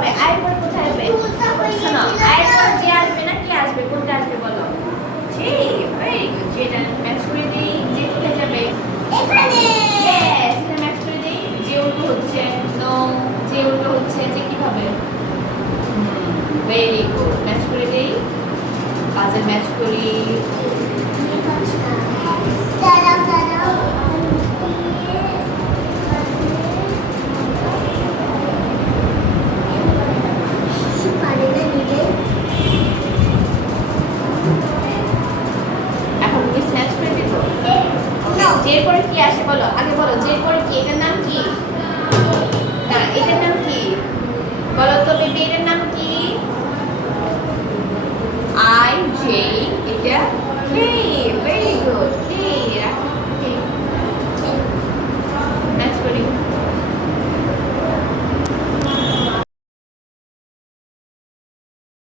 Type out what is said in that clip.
হবে? আয়ের পরে কোথায় হবে? শোনো আয়ের পরে যে আসবে না কি আসবে? কোনটা আসবে বলো? জি ভেরি গুড যেটা ম্যাক্স করে দিই যে কোথায় যাবে? এখানে। यस এটা ম্যাক্স করে দেই যে উল্টো হচ্ছে নো যে উল্টো হচ্ছে যে কীভাবে ভেরি গুড ম্যাচ করে দেই। পাজল ম্যাচ করি। জের পরে কি আসে বলো? আগে বলো জের পরে কি, এটার নাম কি? না, এটার নাম কি? বলো তো বেবি এটার নাম কি? আই জে এটা কে